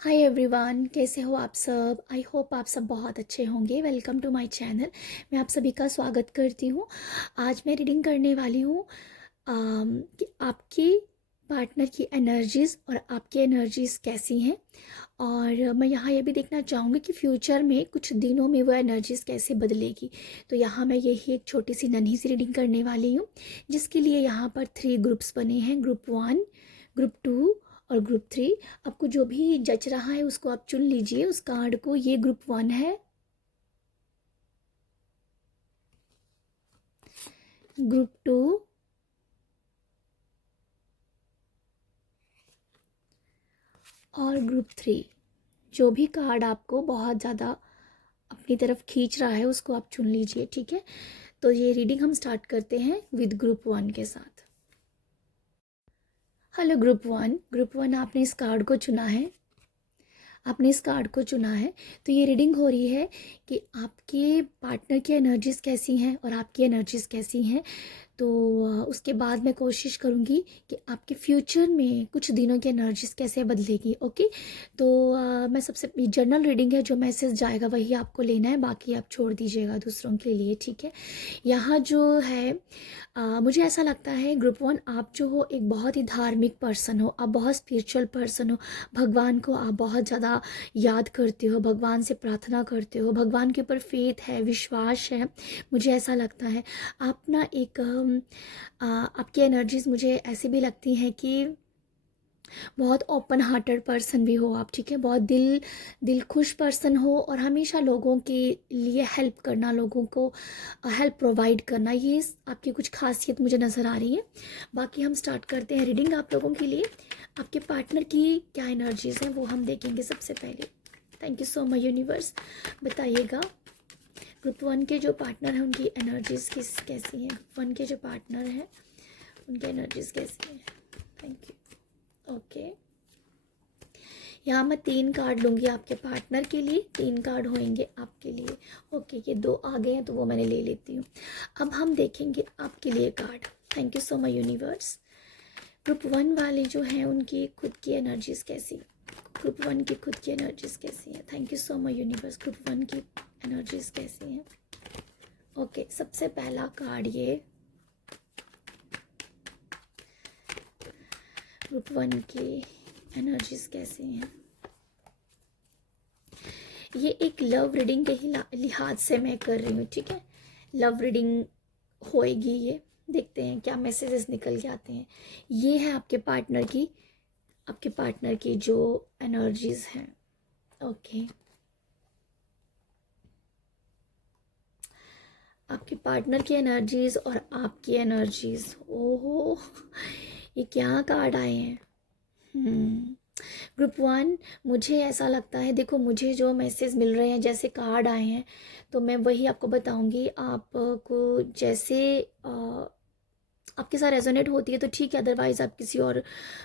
Hi everyone, कैसे हो आप सब। आई होप आप सब बहुत अच्छे होंगे। Welcome to my channel. मैं आप सभी का स्वागत करती हूँ। आज मैं रीडिंग करने वाली हूँ कि आपके पार्टनर की एनर्जीज़ और आपकी एनर्जीज़ कैसी हैं। और मैं यहाँ ये भी देखना चाहूँगी कि फ्यूचर में कुछ दिनों में वो एनर्जीज़ कैसे बदलेगी। तो यहाँ मैं यही एक छोटी सी नन्ही सी रीडिंग करने वाली हूँ, जिसके लिए यहाँ पर 3 ग्रुप्स बने हैं, ग्रुप 1, ग्रुप 2 और ग्रुप 3। आपको जो भी जच रहा है उसको आप चुन लीजिए उस कार्ड को। ये ग्रुप 1 है, ग्रुप 2 और ग्रुप 3। जो भी कार्ड आपको बहुत ज़्यादा अपनी तरफ खींच रहा है उसको आप चुन लीजिए, ठीक है। तो ये रीडिंग हम स्टार्ट करते हैं विद ग्रुप 1 के साथ। हेलो ग्रुप 1 आपने इस कार्ड को चुना है। आपने इस कार्ड को चुना है तो ये रीडिंग हो रही है कि आपके पार्टनर की एनर्जीज़ कैसी हैं और आपकी एनर्जीज़ कैसी हैं। तो उसके बाद मैं कोशिश करूँगी कि आपके फ्यूचर में कुछ दिनों की एनर्जीज़ कैसे बदलेगी। ओके, तो मैं सबसे जनरल रीडिंग है, जो मैसेज जाएगा वही आपको लेना है, बाकी आप छोड़ दीजिएगा दूसरों के लिए, ठीक है। यहाँ जो है मुझे ऐसा लगता है ग्रुप 1 आप जो हो एक बहुत ही धार्मिक पर्सन हो, आप बहुत स्पिरिचुअल पर्सन हो। भगवान को आप बहुत ज़्यादा याद करते हो, भगवान से प्रार्थना करते हो, भगवान के ऊपर फेथ है, विश्वास है, मुझे ऐसा लगता है। आप ना एक आपकी एनर्जीज़ मुझे ऐसी भी लगती हैं कि बहुत ओपन हार्टेड पर्सन भी हो आप, ठीक है। बहुत दिल खुश पर्सन हो और हमेशा लोगों के लिए हेल्प करना, लोगों को हेल्प प्रोवाइड करना, ये आपकी कुछ खासियत मुझे नज़र आ रही है। बाकी हम स्टार्ट करते हैं रीडिंग आप लोगों के लिए। आपके पार्टनर की क्या एनर्जीज़ हैं वो हम देखेंगे सबसे पहले। Thank you so much universe. बताइएगा ग्रुप 1 के जो पार्टनर हैं उनकी एनर्जीज़ कैसी हैं। ग्रुप 1 के जो पार्टनर हैं उनकी एनर्जीज़ कैसी हैं। Thank you. ओके, यहाँ मैं 3 कार्ड लूँगी आपके पार्टनर के लिए, 3 कार्ड होंगे आपके लिए। ओके, ये 2 आ गए हैं तो वो मैंने ले लेती हूँ। अब हम देखेंगे आपके लिए card. Thank you so much universe. Group 1 वाले जो हैं उनकी खुद की एनर्जीज़ कैसी, ग्रुप 1 की खुद की एनर्जीज़ कैसी हैं। Thank you so much universe. Group 1 की एनर्जीज़ कैसी हैं। ओके, सबसे पहला कार्ड ये ग्रुप 1 की एनर्जीज़ कैसी हैं। ये एक लव रीडिंग के ही लिहाज से मैं कर रही हूँ, ठीक है। लव रीडिंग होएगी ये, देखते हैं क्या मैसेजेस निकल के आते हैं। ये है आपके पार्टनर की जो एनर्जीज़ हैं। ओके, आपके पार्टनर की एनर्जीज़ और आपकी एनर्जीज़। ओहो, ये क्या कार्ड आए हैं। ग्रुप 1, मुझे ऐसा लगता है, देखो मुझे जो मैसेज मिल रहे हैं, जैसे कार्ड आए हैं तो मैं वही आपको बताऊंगी। आपको जैसे आपके साथ रेजोनेट होती है तो ठीक है, अदरवाइज़ आप किसी और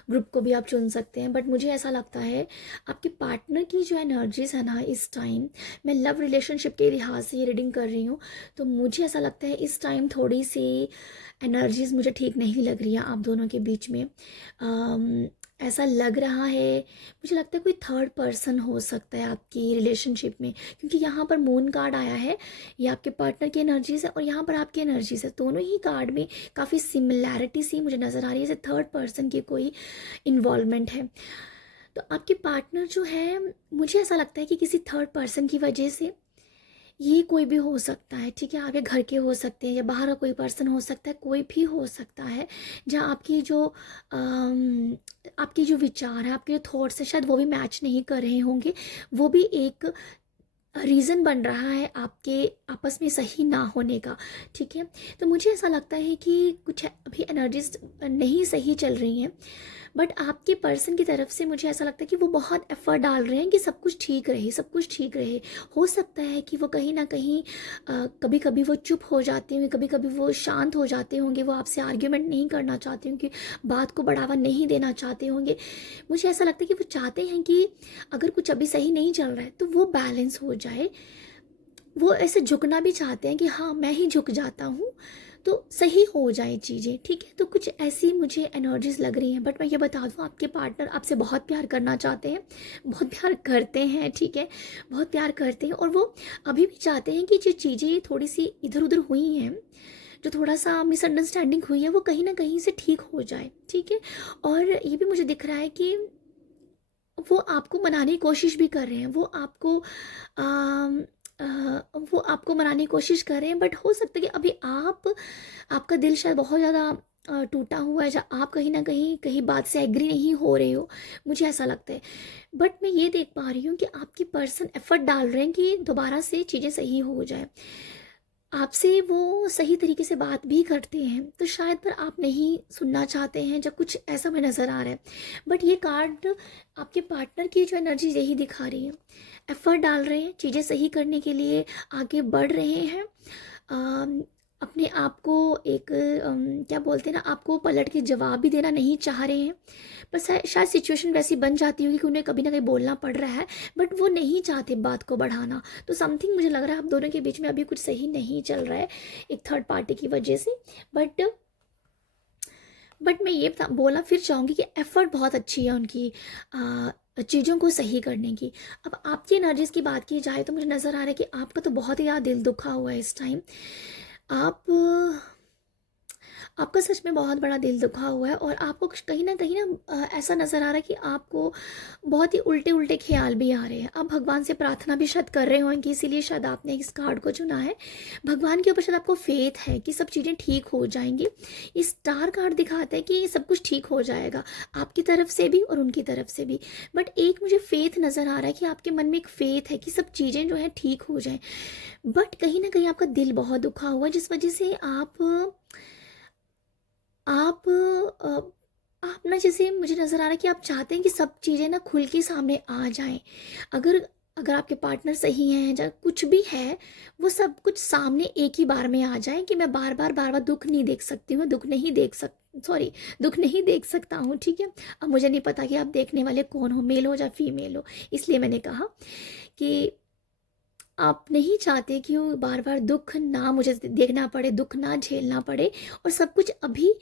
ग्रुप को भी आप चुन सकते हैं। बट मुझे ऐसा लगता है आपके पार्टनर की जो एनर्जीज़ है ना इस टाइम, मैं लव रिलेशनशिप के लिहाज से ये रीडिंग कर रही हूँ, तो मुझे ऐसा लगता है इस टाइम थोड़ी सी एनर्जीज़ मुझे ठीक नहीं लग रही हैं आप दोनों के बीच में। ऐसा लग रहा है, मुझे लगता है कोई थर्ड पर्सन हो सकता है आपकी रिलेशनशिप में, क्योंकि यहाँ पर मून कार्ड आया है। ये आपके पार्टनर की एनर्जीज़ है और यहाँ पर आपकी एनर्जीज़ है। दोनों ही कार्ड में काफ़ी सिमिलैरिटी सी मुझे नज़र आ रही है, जैसे थर्ड पर्सन की कोई इन्वॉल्वमेंट है। तो आपके पार्टनर जो है, मुझे ऐसा लगता है कि किसी थर्ड पर्सन की वजह से, ये कोई भी हो सकता है, ठीक है। आपके घर के हो सकते हैं या बाहर का कोई पर्सन हो सकता है, कोई भी हो सकता है, जहाँ आपकी जो विचार है, आपके जो थॉट्स है, शायद वो भी मैच नहीं कर रहे होंगे। वो भी एक रीज़न बन रहा है आपके आपस में सही ना होने का, ठीक है। तो मुझे ऐसा लगता है कि कुछ अभी एनर्जीज नहीं सही चल रही हैं, बट आपके पर्सन की तरफ से मुझे ऐसा लगता है कि वो बहुत एफर्ट डाल रहे हैं कि सब कुछ ठीक रहे, सब कुछ ठीक रहे। हो सकता है कि वो कहीं ना कहीं कभी कभी वो चुप हो जाते होंगे, कभी कभी वो शांत हो जाते होंगे, वो आपसे आर्ग्यूमेंट नहीं करना चाहते होंगे, बात को बढ़ावा नहीं देना चाहते होंगे। मुझे ऐसा लगता है कि वो चाहते हैं कि अगर कुछ अभी सही नहीं चल रहा है तो वो बैलेंस हो जाए। वो ऐसे झुकना भी चाहते हैं कि हाँ मैं ही झुक जाता हूँ तो सही हो जाए चीज़ें, ठीक है। तो कुछ ऐसी मुझे एनर्जीज लग रही हैं, बट मैं ये बता दूँ, आपके पार्टनर आपसे बहुत प्यार करना चाहते हैं, बहुत प्यार करते हैं, ठीक है, बहुत प्यार करते हैं। और वो अभी भी चाहते हैं कि जो चीज़ें थोड़ी सी इधर उधर हुई हैं, जो थोड़ा सा मिसअंडरस्टैंडिंग हुई है, वो कहीं ना कहीं से ठीक हो जाए, ठीक है। और ये भी मुझे दिख रहा है कि वो आपको मनाने की कोशिश भी कर रहे हैं, आम, अ, वो आपको मनाने की कोशिश कर रहे हैं, बट हो सकता है कि अभी आपका दिल शायद बहुत ज़्यादा टूटा हुआ है, या आप कहीं ना कहीं कहीं बात से एग्री नहीं हो रहे हो, मुझे ऐसा लगता है। बट मैं ये देख पा रही हूँ कि आपकी पर्सन एफर्ट डाल रहे हैं कि दोबारा से चीज़ें सही हो जाए। आपसे वो सही तरीके से बात भी करते हैं, तो शायद पर आप नहीं सुनना चाहते हैं, जब कुछ ऐसा में नज़र आ रहा है। बट ये कार्ड आपके पार्टनर की जो एनर्जी यही दिखा रही है, एफर्ट डाल रहे हैं, चीज़ें सही करने के लिए आगे बढ़ रहे हैं। अम, अपने आप को एक क्या बोलते हैं ना, आपको पलट के जवाब भी देना नहीं चाह रहे हैं, पर शायद सिचुएशन वैसी बन जाती होगी कि उन्हें कभी ना कभी बोलना पड़ रहा है, बट वो नहीं चाहते बात को बढ़ाना। तो समथिंग मुझे लग रहा है आप दोनों के बीच में अभी कुछ सही नहीं चल रहा है, एक थर्ड पार्टी की वजह से। बट मैं ये बोलना फिर चाहूँगी कि एफ़र्ट बहुत अच्छी है उनकी चीज़ों को सही करने की। अब आपकी एनर्जीज़ की बात की जाए, तो मुझे नज़र आ रहा है कि आपका तो बहुत ही ज़्यादा दिल दुखा हुआ है इस टाइम। आप आपका सच में बहुत बड़ा दिल दुखा हुआ है, और आपको कहीं ना कहीं ना ऐसा नज़र आ रहा है कि आपको बहुत ही उल्टे उल्टे ख्याल भी आ रहे हैं। आप भगवान से प्रार्थना भी शायद कर रहे होंगे, इसीलिए शायद आपने इस कार्ड को चुना है। भगवान के ऊपर शायद आपको फेथ है कि सब चीज़ें ठीक हो जाएंगी। ये स्टार कार्ड दिखाता है कि सब कुछ ठीक हो जाएगा, आपकी तरफ से भी और उनकी तरफ से भी। बट एक मुझे फेथ नज़र आ रहा है कि आपके मन में एक फेथ है कि सब चीज़ें जो है ठीक हो जाएं। बट कहीं ना कहीं आपका दिल बहुत दुखा हुआ है, जिस वजह से आप आप ना, जैसे मुझे नज़र आ रहा है कि आप चाहते हैं कि सब चीज़ें ना खुल के सामने आ जाएं। अगर अगर आपके पार्टनर सही हैं या कुछ भी है, वो सब कुछ सामने एक ही बार में आ जाए, कि मैं बार बार दुख नहीं देख सकती हूँ, दुख नहीं देख सकता हूँ, ठीक है। अब मुझे नहीं पता कि आप देखने वाले कौन हो, मेल हो या फीमेल हो, इसलिए मैंने कहा कि आप नहीं चाहते कि वो बार बार दुख ना मुझे देखना पड़े, दुख ना झेलना पड़े, और सब कुछ अभी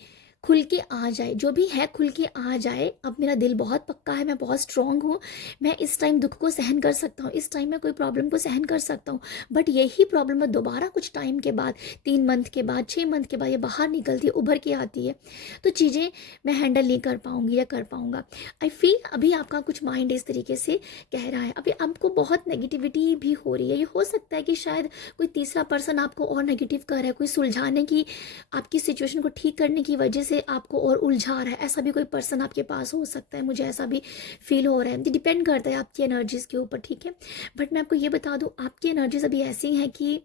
खुल के आ जाए, जो भी है खुल के आ जाए। अब मेरा दिल बहुत पक्का है, मैं बहुत स्ट्रांग हूँ, मैं इस टाइम दुख को सहन कर सकता हूँ, इस टाइम मैं कोई प्रॉब्लम को सहन कर सकता हूँ। बट यही प्रॉब्लम है दोबारा कुछ टाइम के बाद, 3 मंथ के बाद, 6 मंथ के बाद ये बाहर निकलती है, उभर के आती है, तो चीज़ें मैं हैंडल नहीं कर पाऊँगी या कर पाऊँगा। आई फील अभी आपका कुछ माइंड इस तरीके से कह रहा है, अभी आपको बहुत नेगेटिविटी भी हो रही है। ये हो सकता है कि शायद कोई तीसरा पर्सन आपको और नेगेटिव कर रहा है, कोई सुलझाने की, आपकी सिचुएशन को ठीक करने की वजह से आपको और उलझा रहा है, ऐसा भी कोई पर्सन आपके पास हो सकता है, मुझे ऐसा भी फील हो रहा है। ये डिपेंड करता है आपकी एनर्जीज़ के ऊपर, ठीक है। बट मैं आपको ये बता दूँ, आपकी एनर्जीज अभी ऐसी हैं कि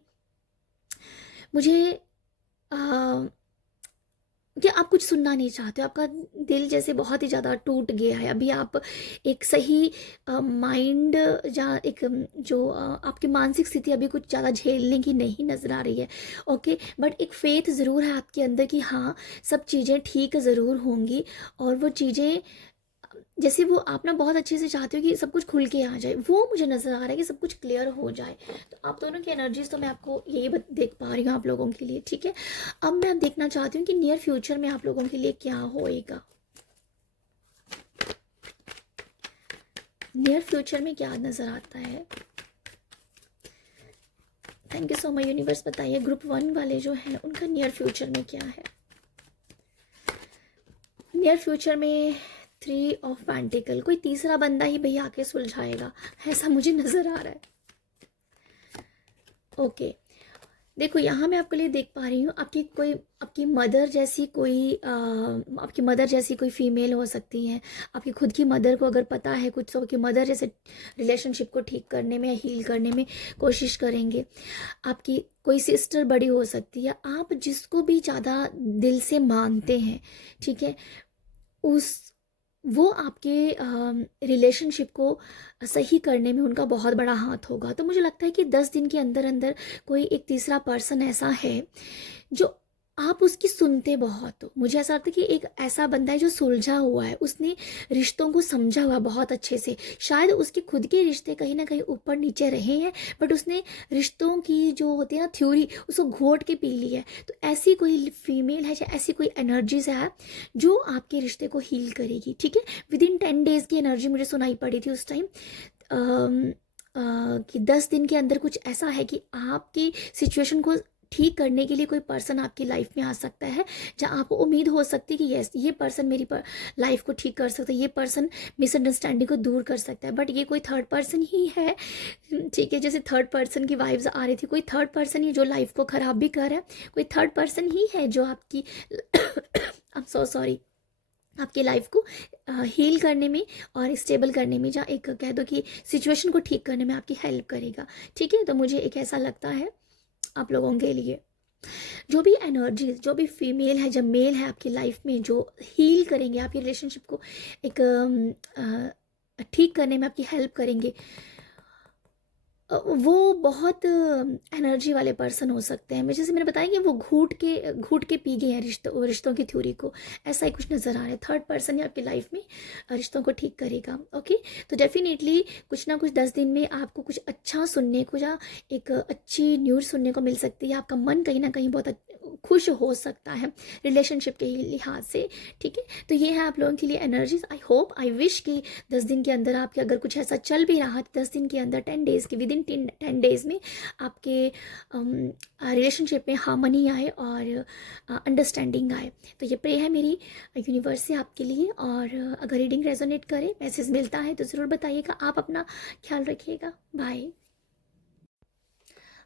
मुझे कि आप कुछ सुनना नहीं चाहते हो, आपका दिल जैसे बहुत ही ज़्यादा टूट गया है। अभी आप एक सही माइंड या एक जो आपकी मानसिक स्थिति अभी कुछ ज़्यादा झेलने की नहीं नज़र आ रही है, ओके। बट एक फेथ ज़रूर है आपके अंदर कि हाँ, सब चीज़ें ठीक ज़रूर होंगी, और वो चीज़ें जैसे वो आप ना बहुत अच्छे से चाहते हो कि सब कुछ खुल के आ जाए, वो मुझे नज़र आ रहा है कि सब कुछ क्लियर हो जाए। तो आप दोनों की एनर्जीज तो मैं आपको यही देख पा रही हूँ आप लोगों के लिए, ठीक है। अब मैं देखना चाहती हूँ कि नियर फ्यूचर में आप लोगों के लिए क्या होएगा, नियर फ्यूचर में क्या नज़र आता है। Thank you so much universe, बताइए ग्रुप 1 वाले जो हैं उनका नियर फ्यूचर में क्या है। नियर फ्यूचर में 3 ऑफ पेंटिकल, कोई तीसरा बंदा ही भैया आके सुलझाएगा, ऐसा मुझे नज़र आ रहा है, ओके। देखो यहाँ मैं आपके लिए देख पा रही हूँ, आपकी मदर जैसी कोई फीमेल हो सकती है। आपकी खुद की मदर को अगर पता है कुछ, तो आपकी मदर जैसे रिलेशनशिप को ठीक करने में, हील करने में कोशिश करेंगे। आपकी कोई सिस्टर बड़ी हो सकती है, आप जिसको भी ज़्यादा दिल से मानते हैं, ठीक है, उस वो आपके रिलेशनशिप को सही करने में उनका बहुत बड़ा हाथ होगा। तो मुझे लगता है कि 10 दिन के अंदर अंदर कोई एक तीसरा पर्सन ऐसा है जो आप उसकी सुनते बहुत हो। मुझे ऐसा लगता है कि एक ऐसा बंदा है जो सुलझा हुआ है, उसने रिश्तों को समझा हुआ है बहुत अच्छे से। शायद उसके खुद के रिश्ते कहीं ना कहीं ऊपर नीचे रहे हैं, बट उसने रिश्तों की जो होती है ना थ्योरी, उसको घोट के पी ली है। तो ऐसी कोई फीमेल है या ऐसी कोई एनर्जीज है जो आपके रिश्ते को हील करेगी, ठीक है। विद इन 10 days की एनर्जी मुझे सुनाई पड़ी थी उस टाइम, कि 10 दिन के अंदर कुछ ऐसा है कि आपकी सिचुएशन को ठीक करने के लिए कोई पर्सन आपकी लाइफ में आ सकता है, जहाँ आपको उम्मीद हो सकती है कि यस, ये पर्सन मेरी लाइफ को ठीक कर सकता है, ये पर्सन मिसअंडरस्टैंडिंग को दूर कर सकता है। बट ये कोई थर्ड पर्सन ही है, ठीक है। जैसे थर्ड पर्सन की वाइब्स आ रही थी, कोई थर्ड पर्सन ही जो लाइफ को ख़राब भी कर रहा है, कोई थर्ड पर्सन ही है जो आपकी आई एम सो सॉरी, आपकी लाइफ को हील करने में और स्टेबल करने में, या एक कह दो कि सिचुएशन को ठीक करने में आपकी हेल्प करेगा, ठीक है। तो मुझे एक ऐसा लगता है आप लोगों के लिए, जो भी एनर्जी, जो भी फीमेल है, जब मेल है आपकी लाइफ में, जो हील करेंगे आपकी रिलेशनशिप को, एक ठीक करने में आपकी हेल्प करेंगे, वो बहुत एनर्जी वाले पर्सन हो सकते हैं। जैसे मैंने बताया कि वो घूट के पी गए हैं रिश्तों की थ्योरी को, ऐसा ही कुछ नज़र आ रहा है। थर्ड पर्सन ही आपकी लाइफ में रिश्तों को ठीक करेगा, ओके। तो डेफिनेटली कुछ ना कुछ 10 दिन में आपको कुछ अच्छा सुनने को, या एक अच्छी न्यूज़ सुनने को मिल सकती है। आपका मन कहीं ना कहीं बहुत खुश हो सकता है रिलेशनशिप के लिहाज से, ठीक है। तो ये है आप लोगों के लिए energies. I hope, I wish कि 10 दिन के अंदर आपके अगर कुछ ऐसा चल भी रहा है, तो 10 दिन के अंदर 10 days के विद इन 10 days में आपके रिलेशनशिप में हार्मनी आए और अंडरस्टैंडिंग आए। तो ये प्रे है मेरी यूनिवर्स से आपके लिए। और अगर रीडिंग रेजोनेट करे, मैसेज मिलता है तो ज़रूर बताइएगा। आप अपना ख्याल रखिएगा। बाय।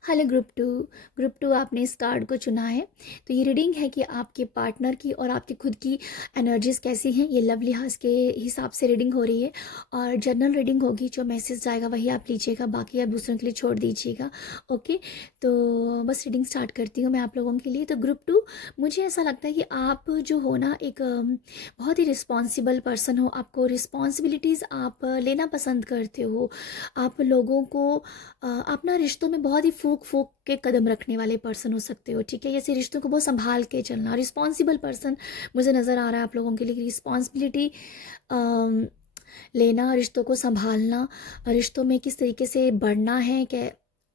हेलो ग्रुप टू आपने इस कार्ड को चुना है। तो ये रीडिंग है कि आपके पार्टनर की और आपकी खुद की एनर्जीज कैसी हैं। ये लव लिहाज के हिसाब से रीडिंग हो रही है, और जनरल रीडिंग होगी। जो मैसेज जाएगा वही आप लीजिएगा, बाकी आप दूसरों के लिए छोड़ दीजिएगा, ओके। तो बस रीडिंग स्टार्ट करती हूँ मैं आप लोगों के लिए। तो ग्रुप 2, मुझे ऐसा लगता है कि आप जो हो ना, एक बहुत ही रिस्पॉन्सिबल पर्सन हो। आपको रिस्पॉन्सिबिलिटीज़ आप लेना पसंद करते हो। आप लोगों को आप ना रिश्तों में बहुत ही फूक फूक के कदम रखने वाले पर्सन हो सकते हो, ठीक है। जैसे रिश्तों को बहुत संभाल के चलना, रिस्पॉन्सिबल पर्सन मुझे नज़र आ रहा है आप लोगों के लिए। रिस्पॉन्सिबिलिटी लेना, रिश्तों को संभालना, रिश्तों में किस तरीके से बढ़ना है, क्या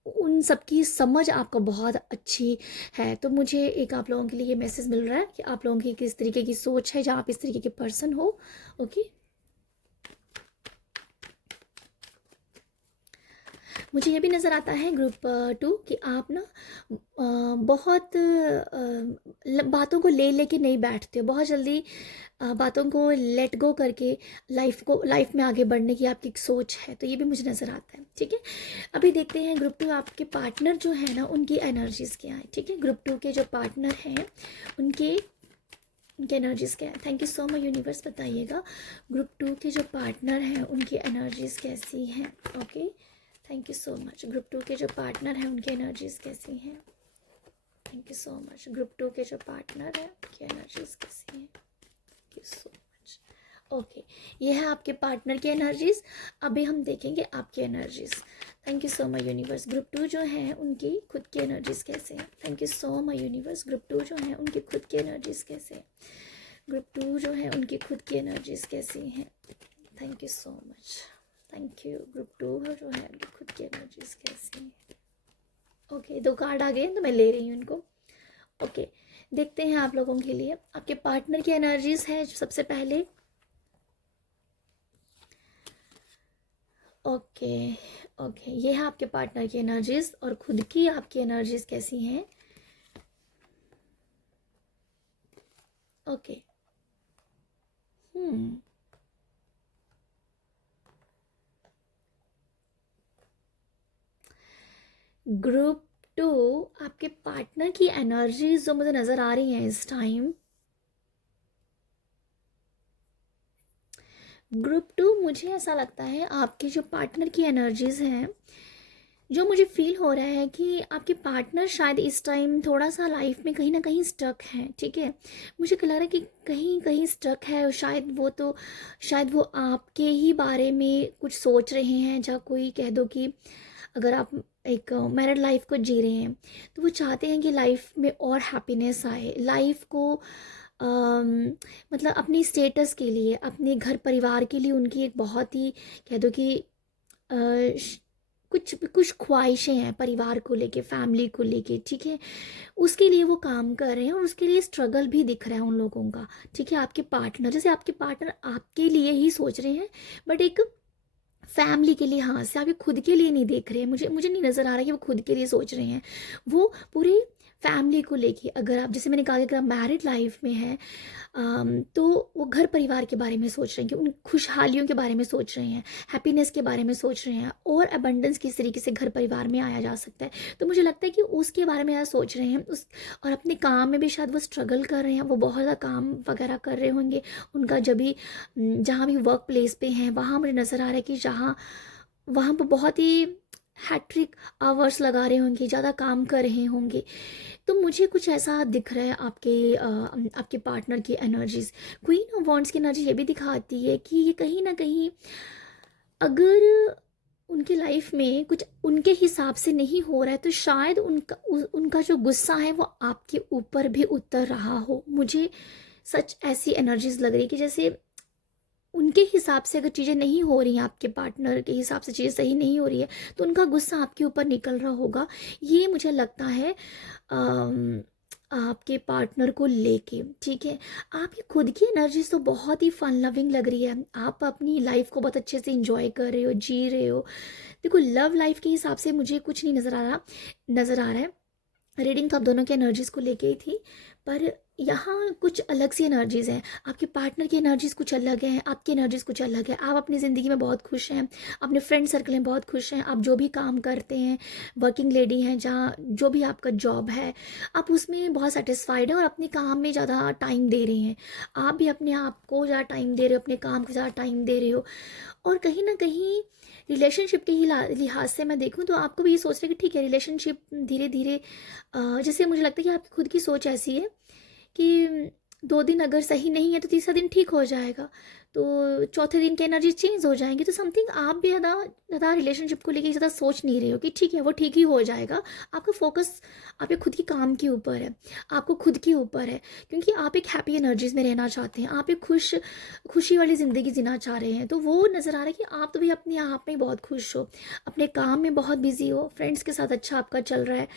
उन सब की समझ आपको बहुत अच्छी है। तो मुझे एक आप लोगों के लिए ये मैसेज मिल रहा है कि आप लोगों की किस तरीके की सोच है, जहाँ आप इस तरीके के पर्सन हो, ओके। मुझे ये भी नज़र आता है ग्रुप 2 कि आप ना बहुत बातों को ले के नहीं बैठते हो। बहुत जल्दी बातों को लेट गो करके लाइफ में आगे बढ़ने की आपकी एक सोच है। तो ये भी मुझे नज़र आता है, ठीक है। अभी देखते हैं ग्रुप 2 आपके पार्टनर जो है ना, उनकी एनर्जीज़ क्या है, ठीक है। ग्रुप 2 के जो पार्टनर हैं उनके उनकी एनर्जीज़ क्या है। Thank you so much universe, बताइएगा ग्रुप 2 के जो पार्टनर हैं उनकी एनर्जीज़ कैसी हैं, okay. Thank you so much. Group 2 के जो पार्टनर हैं उनकी एनर्जीज़ कैसी हैं। Thank you so much. Group 2 के जो पार्टनर हैं उनकी एनर्जीज़ कैसी हैं। Thank you so much, okay. ये है आपके पार्टनर की एनर्जीज़। अभी हम देखेंगे आपकी energies. Thank you so much universe. Group 2 जो हैं उनकी खुद की एनर्जीज़ कैसे हैं। Thank you so much universe. Group 2 जो हैं उनकी खुद की एनर्जीज़ कैसे हैं। ग्रुप 2 जो है उनकी खुद की एनर्जीज़ कैसी हैं। Thank you so much, thank you. Group 2 जो है उनकी खुद की एनर्जीज कैसी हैं, ओके। 2 कार्ड आ गए तो मैं ले रही हूँ इनको, ओके। देखते हैं आप लोगों के लिए आपके पार्टनर की एनर्जीज है सबसे पहले, ओके ओके। ये है आपके पार्टनर की एनर्जीज, और खुद की आपकी एनर्जीज कैसी हैं, ओके। ग्रुप 2 आपके पार्टनर की एनर्जीज जो मुझे नज़र आ रही हैं इस टाइम, ग्रुप 2 मुझे ऐसा लगता है आपके जो पार्टनर की एनर्जीज़ हैं, जो मुझे फील हो रहा है कि आपके पार्टनर शायद इस टाइम थोड़ा सा लाइफ में कहीं ना कहीं स्टक है, ठीक है। मुझे लग रहा है कि कहीं कहीं स्टक है, और शायद वो आपके ही बारे में कुछ सोच रहे हैं, या कोई कह दो कि अगर आप एक मैरिड लाइफ को जी रहे हैं तो वो चाहते हैं कि लाइफ में और हैप्पीनेस आए, लाइफ को मतलब अपनी स्टेटस के लिए, अपने घर परिवार के लिए उनकी एक बहुत ही कह दो कि अ, श- कुछ कुछ ख्वाहिशें हैं परिवार को लेके, फैमिली को लेके, ठीक है। उसके लिए वो काम कर रहे हैं और उसके लिए स्ट्रगल भी दिख रहा है उन लोगों का, ठीक है। आपके पार्टनर, जैसे आपके पार्टनर आपके लिए ही सोच रहे हैं, बट एक फैमिली के लिए, हाँ से, आप ये खुद के लिए नहीं देख रहे हैं। मुझे मुझे नहीं नज़र आ रहा है कि वो खुद के लिए सोच रहे हैं, वो पूरे फैमिली को लेके। अगर आप, जैसे मैंने कहा कि अगर आप मैरिड लाइफ में हैं, तो वो घर परिवार के बारे में सोच रहे हैं, कि उन खुशहालियों के बारे में सोच रहे हैं, हैप्पीनेस के बारे में सोच रहे हैं, और अबंडेंस किस तरीके से घर परिवार में आया जा सकता है। तो मुझे लगता है कि उसके बारे में ज़्यादा सोच रहे हैं उस, और अपने काम में भी शायद वो स्ट्रगल कर रहे हैं, वो बहुत ज़्यादा काम वगैरह कर रहे होंगे। उनका जब भी जहाँ भी वर्क प्लेस पे हैं, वहाँ मुझे नज़र आ रहा है कि जहाँ वहाँ पर बहुत ही हैट्रिक आवर्स लगा रहे होंगे, ज़्यादा काम कर रहे होंगे। तो मुझे कुछ ऐसा दिख रहा है आपके पार्टनर की एनर्जीज। क्वीन ऑफ वॉन्ड्स की एनर्जी ये भी दिखाती है कि ये कहीं ना कहीं, अगर उनकी लाइफ में कुछ उनके हिसाब से नहीं हो रहा है, तो शायद उनका जो गुस्सा है वो आपके ऊपर भी उतर रहा हो। मुझे सच ऐसी एनर्जीज लग रही है कि जैसे उनके हिसाब से अगर चीज़ें नहीं हो रही हैं, आपके पार्टनर के हिसाब से चीज़ें सही नहीं हो रही है, तो उनका गुस्सा आपके ऊपर निकल रहा होगा। ये मुझे लगता है अम, आपके पार्टनर को लेके, ठीक है। आपकी खुद की एनर्जी तो बहुत ही फन लविंग लग रही है, आप अपनी लाइफ को बहुत अच्छे से इंजॉय कर रहे हो, जी रहे हो। देखो, लव लाइफ के हिसाब से मुझे कुछ नहीं नज़र आ रहा है। रीडिंग तो आप दोनों की एनर्जीज को लेके ही थी, पर यहाँ कुछ अलग सी एनर्जीज हैं। आपके पार्टनर की एनर्जीज कुछ अलग हैं, आपकी एनर्जीज कुछ अलग है। आप अपनी ज़िंदगी में बहुत खुश हैं, अपने फ्रेंड सर्कल में बहुत खुश हैं, आप जो भी काम करते हैं, वर्किंग लेडी हैं, जहाँ जो भी आपका जॉब है, आप उसमें बहुत सेटिस्फाइड हैं और अपने काम में ज़्यादा टाइम दे रहे हैं। आप भी अपने आप को ज़्यादा टाइम दे रहे हो, अपने काम को ज़्यादा टाइम दे रहे हो। और कहीं ना कहीं रिलेशनशिप के ही लिहाज से मैं देखूं तो आपको भी ये सोच रहे हैं कि ठीक है, रिलेशनशिप धीरे धीरे, जैसे मुझे लगता है कि आपकी खुद की सोच ऐसी है कि 2 दिन अगर सही नहीं है तो तीसरा दिन ठीक हो जाएगा, तो चौथे दिन की एनर्जी चेंज हो जाएंगी। तो समथिंग आप भी ज़्यादा ज़्यादा रिलेशनशिप को लेके ज़्यादा सोच नहीं रहे हो कि ठीक है वो ठीक ही हो जाएगा। आपका फोकस आपके खुद के काम के ऊपर है, आपको खुद के ऊपर है, क्योंकि आप एक हैप्पी एनर्जीज में रहना चाहते हैं, आप एक खुशी वाली ज़िंदगी जीना चाह रहे हैं। तो वो नज़र आ रहा है कि आप तो भी अपने आप में बहुत खुश हो, अपने काम में बहुत बिजी हो, फ्रेंड्स के साथ अच्छा आपका चल रहा है,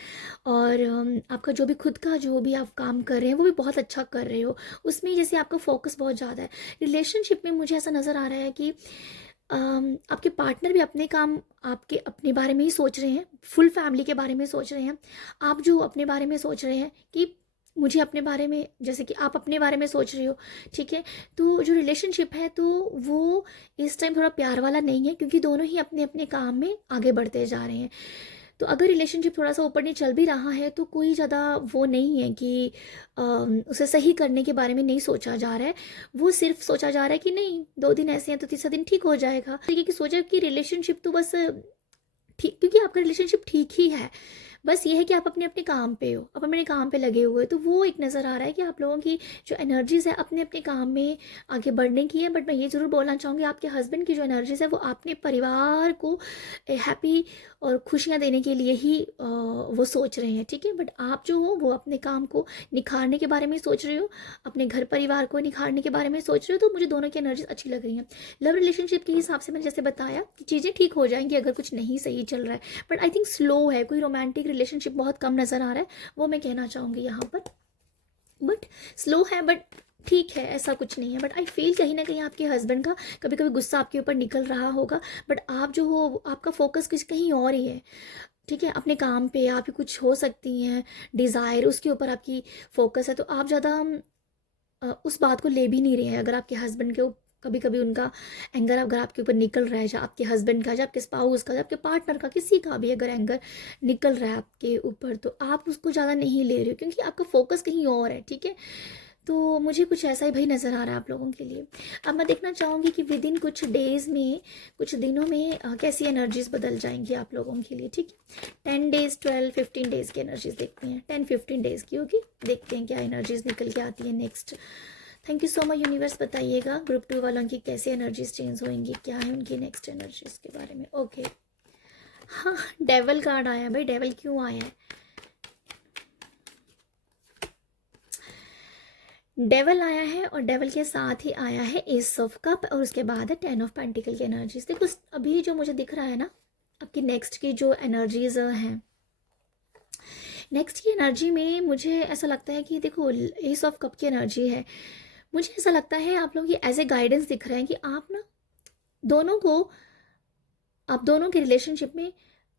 और आपका जो भी खुद का जो भी आप काम कर रहे हैं वो भी बहुत अच्छा कर रहे हो, उसमें जैसे आपका फोकस बहुत ज़्यादा है। रिलेशनशिप में मुझे ऐसा नज़र आ रहा है कि आपके पार्टनर भी अपने काम, आपके अपने बारे में ही सोच रहे हैं, फुल फैमिली के बारे में सोच रहे हैं। आप जो अपने बारे में सोच रहे हैं कि मुझे अपने बारे में, जैसे कि आप अपने बारे में सोच रहे हो, ठीक है। तो जो रिलेशनशिप है तो वो इस टाइम थोड़ा प्यार वाला नहीं है, क्योंकि दोनों ही अपने अपने काम में आगे बढ़ते जा रहे हैं। तो अगर रिलेशनशिप थोड़ा सा ऊपर नहीं चल भी रहा है तो कोई ज़्यादा वो नहीं है कि उसे सही करने के बारे में नहीं सोचा जा रहा है। वो सिर्फ सोचा जा रहा है कि नहीं, 2 दिन ऐसे हैं तो तीसरा दिन ठीक हो जाएगा। तो ये कि सोचा कि रिलेशनशिप तो बस ठीक, क्योंकि आपका रिलेशनशिप ठीक ही है, बस ये है कि आप अपने अपने काम पे हो, आप अपने काम पे लगे हुए हो। तो वो एक नज़र आ रहा है कि आप लोगों की जो एनर्जीज है अपने अपने काम में आगे बढ़ने की है। बट मैं ये ज़रूर बोलना चाहूँगी, आपके हस्बैंड की जो एनर्जीज है वो अपने परिवार को हैप्पी और खुशियाँ देने के लिए ही वो सोच रहे हैं, ठीक है। बट आप जो हो वो अपने काम को निखारने के बारे में सोच रहे हो, अपने घर परिवार को निखारने के बारे में सोच रहे हो। तो मुझे दोनों की एनर्जीज अच्छी लग रही हैं। लव रिलेशनशिप के हिसाब से मैंने जैसे बताया कि चीज़ें ठीक हो जाएंगी अगर कुछ नहीं सही चल रहा है, बट आई थिंक स्लो है, कोई रोमांटिक रिलेशनशिप बहुत कम नज़र आ रहा है, वो मैं कहना चाहूँगी यहाँ पर। बट स्लो है, बट ठीक है, ऐसा कुछ नहीं है। बट आई फील कहीं ना कहीं आपके हस्बैंड का कभी कभी गुस्सा आपके ऊपर निकल रहा होगा, बट आप जो हो आपका फोकस किसी कहीं और ही है, ठीक है। अपने काम पे आप ही कुछ हो सकती हैं, डिज़ायर उसके ऊपर आपकी फोकस है, तो आप ज़्यादा उस बात को ले भी नहीं रहे हैं। अगर आपके हस्बैंड के कभी कभी उनका एंगर अगर आपके ऊपर निकल रहा है, या आपके हस्बैंड का, या आपके स्पाउस का, या आपके पार्टनर का, किसी का भी अगर एंगर निकल रहा है आपके ऊपर, तो आप उसको ज़्यादा नहीं ले रहे हो, क्योंकि आपका फोकस कहीं और है, ठीक है। तो मुझे कुछ ऐसा ही भाई नज़र आ रहा है आप लोगों के लिए। अब मैं देखना चाहूँगी कि विद इन कुछ डेज़ में, कुछ दिनों में कैसी एनर्जीज बदल जाएंगी आप लोगों के लिए, ठीक है। 10 डेज़, 12-15 डेज़ की एनर्जीज देखते हैं, 10-15 डेज़ की होगी, देखते हैं क्या एनर्जीज निकल के आती है next. Thank you so much universe, बताइएगा ग्रुप 2 वालों की कैसे एनर्जीज चेंज होंगी, क्या है उनकी नेक्स्ट एनर्जीज के बारे में। ओके, हाँ, डेवल कार्ड आया भाई। डेवल क्यों आया है? डेवल आया है और डेवल के साथ ही आया है एस ऑफ कप और उसके बाद है 10 ऑफ पेंटिकल की एनर्जीज। देखो अभी जो मुझे दिख रहा है ना, आपकी नेक्स्ट की जो एनर्जीज हैं, नेक्स्ट की एनर्जी में मुझे ऐसा लगता है कि देखो एस ऑफ कप की एनर्जी है। मुझे ऐसा लगता है आप लोग ये एज ए गाइडेंस दिख रहे हैं कि आप ना दोनों को, आप दोनों के रिलेशनशिप में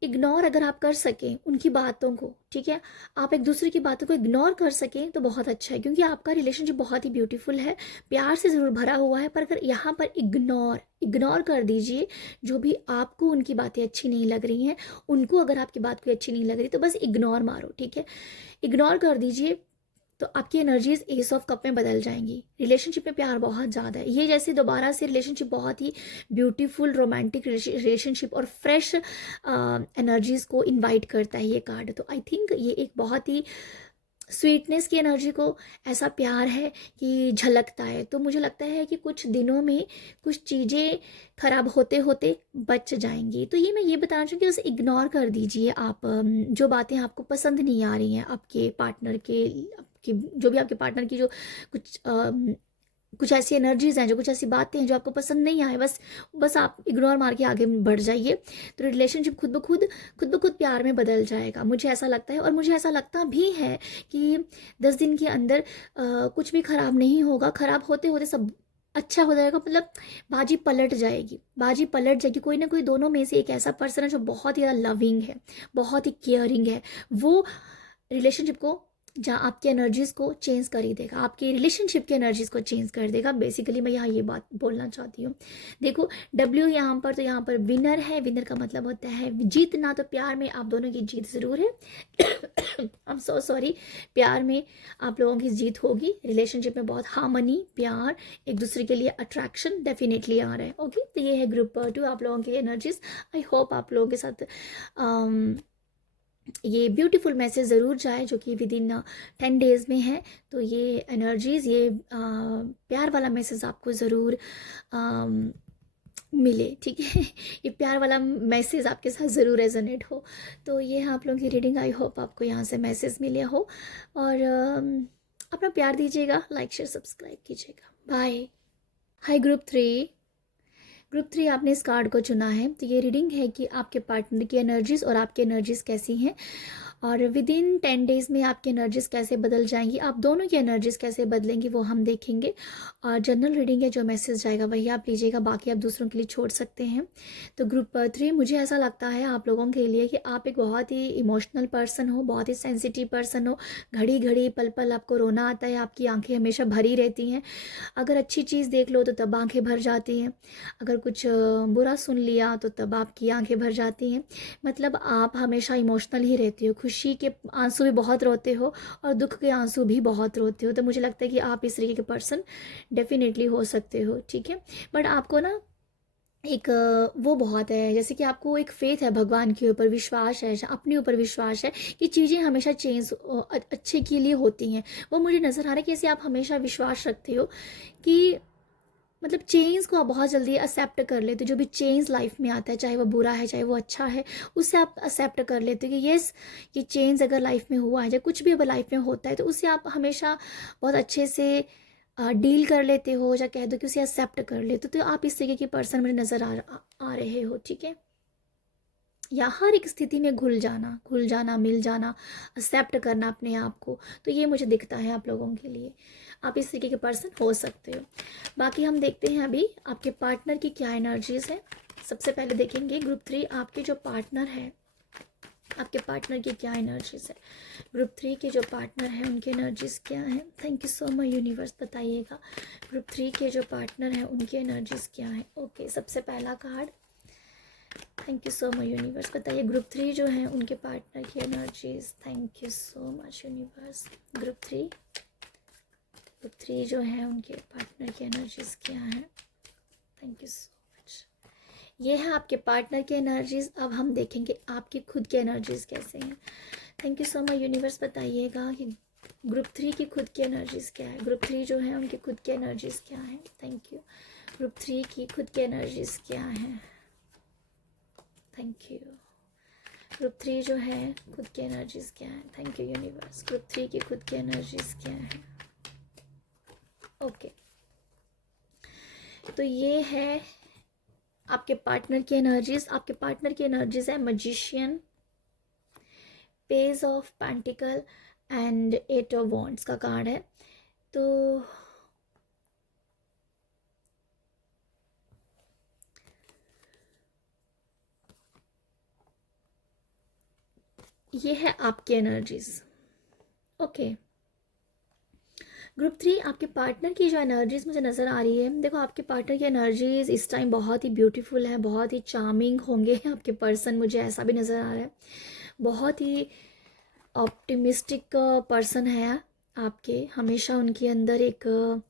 इग्नोर अगर आप कर सकें उनकी बातों को, ठीक है, आप एक दूसरे की बातों को इग्नोर कर सकें तो बहुत अच्छा है, क्योंकि आपका रिलेशनशिप बहुत ही ब्यूटीफुल है, प्यार से ज़रूर भरा हुआ है, पर अगर यहाँ पर इग्नोर कर दीजिए जो भी आपको उनकी बातें अच्छी नहीं लग रही हैं, उनको अगर आपकी बात कोई अच्छी नहीं लग रही तो बस इग्नोर मारो, ठीक है, इग्नोर कर दीजिए, तो आपकी एनर्जीज एस ऑफ कप में बदल जाएंगी। रिलेशनशिप में प्यार बहुत ज़्यादा है, ये जैसे दोबारा से रिलेशनशिप बहुत ही ब्यूटीफुल रोमांटिक रिलेशनशिप और फ्रेश एनर्जीज को इनवाइट करता है ये कार्ड। तो आई थिंक ये एक बहुत ही स्वीटनेस की एनर्जी को, ऐसा प्यार है कि झलकता है। तो मुझे लगता है कि कुछ दिनों में कुछ चीज़ें खराब होते होते बच जाएंगी। तो ये मैं ये बताना चाहूँगी, उसे इग्नोर कर दीजिए आप, जो बातें आपको पसंद नहीं आ रही हैं आपके पार्टनर के, आपके जो भी आपके पार्टनर की जो कुछ कुछ ऐसी एनर्जीज हैं, जो कुछ ऐसी बातें हैं जो आपको पसंद नहीं आए, बस बस आप इग्नोर मार के आगे बढ़ जाइए। तो रिलेशनशिप खुद ब खुद प्यार में बदल जाएगा, मुझे ऐसा लगता है। और मुझे ऐसा लगता भी है कि 10 दिन के अंदर कुछ भी खराब नहीं होगा, खराब होते होते सब अच्छा हो जाएगा, मतलब बाजी पलट जाएगी। कोई ना कोई दोनों में से एक ऐसा पर्सन है जो बहुत ही ज़्यादा लविंग है, बहुत ही केयरिंग है, वो रिलेशनशिप को, जहाँ आपकी एनर्जीज को चेंज कर ही देगा, आपकी रिलेशनशिप की एनर्जीज को चेंज कर देगा। बेसिकली मैं यहाँ ये बात बोलना चाहती हूँ। देखो डब्ल्यू यहाँ पर, तो यहाँ पर विनर है, विनर का मतलब होता है जीतना। तो प्यार में आप दोनों की जीत ज़रूर है। आई एम सो सॉरी, प्यार में आप लोगों की जीत होगी। रिलेशनशिप में बहुत हार्मनी, प्यार, एक दूसरे के लिए अट्रैक्शन डेफिनेटली आ रहा है। ओके, तो ये है ग्रुप 2 आप लोगों की एनर्जीज। आई होप आप लोगों के साथ ये ब्यूटीफुल मैसेज ज़रूर जाए, जो कि विद इन 10 डेज़ में है। तो ये एनर्जीज़, ये प्यार वाला मैसेज आपको ज़रूर मिले, ठीक है। ये प्यार वाला मैसेज आपके साथ ज़रूर रेजोनेट हो। तो ये है आप लोगों की रीडिंग। आई होप आपको यहाँ से मैसेज मिले हो, और अपना प्यार दीजिएगा, लाइक शेयर सब्सक्राइब कीजिएगा। बाय। हाय ग्रुप 3 आपने इस कार्ड को चुना है। तो ये रीडिंग है कि आपके पार्टनर की एनर्जीज और आपकी एनर्जीज कैसी हैं, और विद इन 10 डेज़ में आपकी एनर्जीज कैसे बदल जाएंगी, आप दोनों की एनर्जीज कैसे बदलेंगी, वो हम देखेंगे। और जनरल रीडिंग है, जो मैसेज जाएगा वही आप लीजिएगा, बाकी आप दूसरों के लिए छोड़ सकते हैं। तो ग्रुप 3, मुझे ऐसा लगता है आप लोगों के लिए कि आप एक बहुत ही इमोशनल पर्सन हो, बहुत ही सेंसिटिव पर्सन हो। घड़ी घड़ी पल पल आपको रोना आता है, आपकी आंखें हमेशा भरी रहती हैं। अगर अच्छी चीज़ देख लो तो तब आंखें भर जाती हैं, अगर कुछ बुरा सुन लिया तो तब आपकी आंखें भर जाती हैं। मतलब आप हमेशा इमोशनल ही रहते हो, खुशी के आंसू भी बहुत रोते हो और दुख के आंसू भी बहुत रोते हो। तो मुझे लगता है कि आप इस तरीके के पर्सन डेफिनेटली हो सकते हो, ठीक है। बट आपको ना एक वो बहुत है, जैसे कि आपको एक फेथ है, भगवान के ऊपर विश्वास है, अपने ऊपर विश्वास है कि चीज़ें हमेशा चेंज अच्छे के लिए होती हैं। वो मुझे नज़र आ रहा है कि जैसे आप हमेशा विश्वास रखते हो कि मतलब चेंज को आप बहुत जल्दी एक्सेप्ट कर लेते हो। जो भी चेंज लाइफ में आता है, चाहे वो बुरा है चाहे वो अच्छा है, उससे आप एक्सेप्ट कर लेते हो कि येस, ये चेंज अगर लाइफ में हुआ है, या कुछ भी अगर लाइफ में होता है, तो उससे आप हमेशा बहुत अच्छे से डील कर लेते हो, या कह दो कि उसे एक्सेप्ट कर लेते हो। तो आप इस तरीके की पर्सन मुझे नज़र आ रहे हो, ठीक है। या हर एक स्थिति में घुल जाना, मिल जाना, एक्सेप्ट करना अपने आप को। तो ये मुझे दिखता है आप लोगों के लिए, आप इस तरीके के पर्सन हो सकते हो। बाकी हम देखते हैं अभी आपके पार्टनर की क्या एनर्जीज है। सबसे पहले देखेंगे ग्रुप 3 आपके जो पार्टनर है, आपके पार्टनर की क्या एनर्जीज है। ग्रुप 3 के जो पार्टनर है उनकी एनर्जीज क्या है। Thank you so much universe, बताइएगा ग्रुप 3 के जो पार्टनर है उनकी एनर्जीज क्या है। ओके, सबसे पहला card, thank you so much universe, बताइए ग्रुप 3 जो है उनके पार्टनर की energies. Thank you so much universe. Group 3 जो है उनके पार्टनर की एनर्जीज क्या है। Thank you so much. ये है आपके पार्टनर की एनर्जीज। अब हम देखेंगे आपकी खुद की एनर्जीज कैसे हैं। Thank you so much universe, बताइएगा कि ग्रुप 3 की खुद की एनर्जीज क्या है। ग्रुप 3 जो है उनकी खुद की एनर्जीज क्या है। Thank you. ग्रुप 3 की खुद की एनर्जीज क्या है। Thank you. ग्रुप 3 जो है खुद की एनर्जीज क्या है? Thank you universe. ग्रुप 3 की खुद की एनर्जीज क्या है? ओके, तो ये है आपके पार्टनर की एनर्जीज। आपके पार्टनर की एनर्जीज है magician, page of pentacle and 8 of wands का कार्ड है। तो ये है आपकी एनर्जीज। ओके, ग्रुप 3 आपके पार्टनर की जो एनर्जीज मुझे नज़र आ रही है, देखो आपके पार्टनर की एनर्जीज इस टाइम बहुत ही ब्यूटीफुल है, बहुत ही चार्मिंग होंगे आपके पर्सन, मुझे ऐसा भी नज़र आ रहा है। बहुत ही ऑप्टिमिस्टिक पर्सन है आपके, हमेशा उनके अंदर एक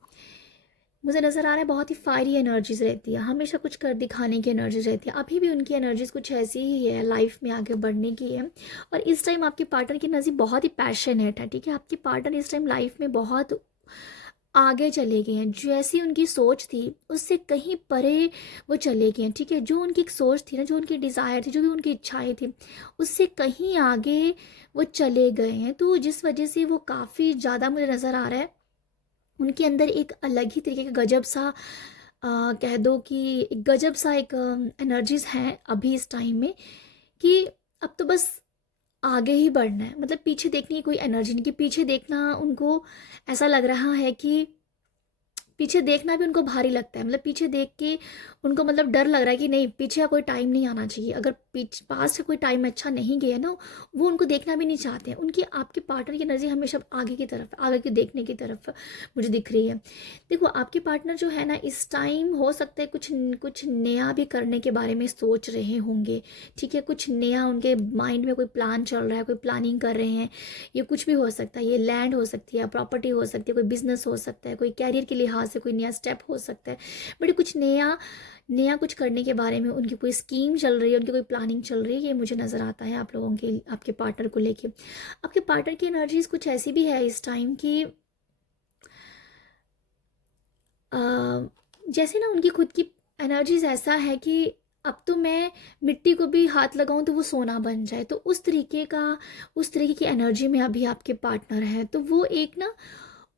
मुझे नज़र आ रहा है बहुत ही फायरी एनर्जीज रहती है, हमेशा कुछ कर दिखाने की एनर्जीज रहती है। अभी भी उनकी एनर्जीज कुछ ऐसी ही है, लाइफ में आगे बढ़ने की है। और इस टाइम आपके पार्टनर की एनर्जी बहुत ही पैशनेट है, ठीक है। आपके पार्टनर इस टाइम लाइफ में बहुत आगे चले गए हैं, जैसी उनकी सोच थी उससे कहीं परे वो चले गए हैं, ठीक है। जो उनकी एक सोच थी ना, जो उनकी डिज़ायर थी, जो भी उनकी इच्छाएं थी, उससे कहीं आगे वो चले गए हैं। तो जिस वजह से वो काफ़ी ज़्यादा मुझे नज़र आ रहा है उनके अंदर एक अलग ही तरीके का गजब सा कह दो कि एक गजब सा एक एनर्जीज हैं अभी इस टाइम में, कि अब तो बस आगे ही बढ़ना है। मतलब पीछे देखने की कोई एनर्जी नहीं, कि पीछे देखना उनको ऐसा लग रहा है कि पीछे देखना भी उनको भारी लगता है। मतलब पीछे देख के उनको मतलब डर लग रहा है कि नहीं, पीछे का कोई टाइम नहीं आना चाहिए। अगर पास से कोई टाइम अच्छा नहीं गया ना, वो उनको देखना भी नहीं चाहते हैं। उनकी आपके पार्टनर की एनर्जी हमेशा आगे की तरफ, आगे की देखने की तरफ मुझे दिख रही है। देखो आपके पार्टनर जो है ना, इस टाइम हो सकता है कुछ कुछ नया भी करने के बारे में सोच रहे होंगे, ठीक है। कुछ नया उनके माइंड में कोई प्लान चल रहा है, कोई प्लानिंग कर रहे हैं। ये कुछ भी हो सकता है, ये लैंड हो सकती है, प्रॉपर्टी हो सकती है, कोई बिजनेस हो सकता है, कोई कैरियर के लिहाज से कोई नया स्टेप हो सकता है। बट कुछ नया नया कुछ करने के बारे में उनकी कोई स्कीम चल रही है, उनकी कोई प्लानिंग चल रही है, ये मुझे नज़र आता है आप लोगों के, आपके पार्टनर को लेके। आपके पार्टनर की एनर्जीज कुछ ऐसी भी है इस टाइम की जैसे ना उनकी खुद की एनर्जीज ऐसा है कि अब तो मैं मिट्टी को भी हाथ लगाऊं तो वो सोना बन जाए। तो उस तरीके की एनर्जी में अभी आपके पार्टनर है। तो वो एक ना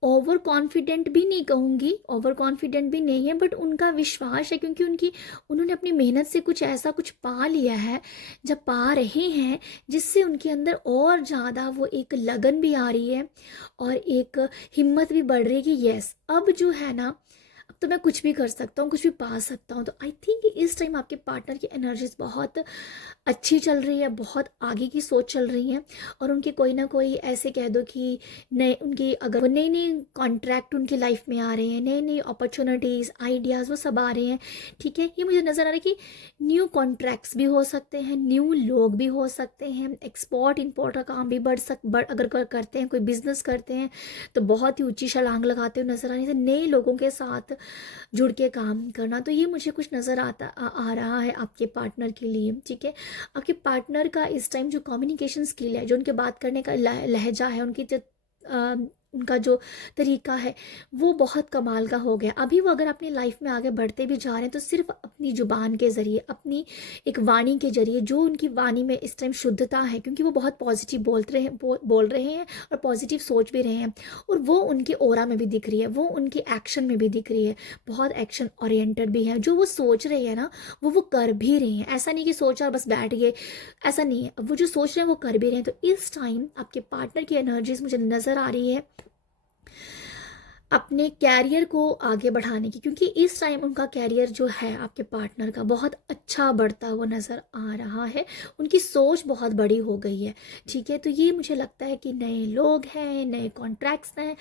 ओवर कॉन्फिडेंट भी नहीं कहूँगी, ओवर कॉन्फिडेंट भी नहीं है, बट उनका विश्वास है, क्योंकि उन्होंने अपनी मेहनत से कुछ ऐसा कुछ पा लिया है, जब पा रहे हैं, जिससे उनके अंदर और ज़्यादा वो एक लगन भी आ रही है और एक हिम्मत भी बढ़ रही है कि यस, अब जो है ना, अब तो मैं कुछ भी कर सकता हूँ, कुछ भी पा सकता हूँ। तो आई थिंक इस टाइम आपके पार्टनर की एनर्जीज बहुत अच्छी चल रही है, बहुत आगे की सोच चल रही है। और उनके कोई ना कोई ऐसे कह दो कि नए उनकी अगर वो नई नई कॉन्ट्रैक्ट उनकी लाइफ में आ रहे हैं, नई नई अपॉर्चुनिटीज़, आइडियाज़ वो सब आ रहे हैं, ठीक है। ये मुझे नज़र आ रहा है कि न्यू कॉन्ट्रैक्ट्स भी हो सकते हैं, न्यू लोग भी हो सकते हैं, एक्सपोर्ट इम्पोर्ट का काम भी अगर करते हैं, कोई बिजनेस करते हैं तो बहुत ही ऊंची छलांग लगाते हुए नजर आने से, नए लोगों के साथ जुड़ के काम करना। तो ये मुझे कुछ नज़र आ रहा है आपके पार्टनर के लिए, ठीक है। आपके पार्टनर का इस टाइम जो कम्युनिकेशन स्किल है, जो उनके बात करने का लहजा है, उनकी जो उनका जो तरीका है, वो बहुत कमाल का हो गया। अभी वो अगर अपनी लाइफ में आगे बढ़ते भी जा रहे हैं तो सिर्फ अपनी ज़ुबान के ज़रिए, अपनी एक वाणी के ज़रिए, जो उनकी वाणी में इस टाइम शुद्धता है, क्योंकि वो बहुत पॉजिटिव बोल रहे हैं और पॉजिटिव सोच भी रहे हैं, और वो उनके ओरा में भी दिख रही है, वो उनके एक्शन में भी दिख रही है। बहुत एक्शन ओरिएंटेड भी है, जो वो सोच रहे हैं ना वो कर भी रहे हैं। ऐसा नहीं कि सोचा और बस बैठ गए, ऐसा नहीं है। वो जो सोच रहे हैं वो कर भी रहे हैं। तो इस टाइम आपके पार्टनर की एनर्जीज मुझे नज़र आ रही है अपने कैरियर को आगे बढ़ाने की, क्योंकि इस टाइम उनका कैरियर जो है आपके पार्टनर का बहुत अच्छा बढ़ता हुआ नज़र आ रहा है। उनकी सोच बहुत बड़ी हो गई है, ठीक है। तो ये मुझे लगता है कि नए लोग हैं, नए कॉन्ट्रैक्ट्स हैं,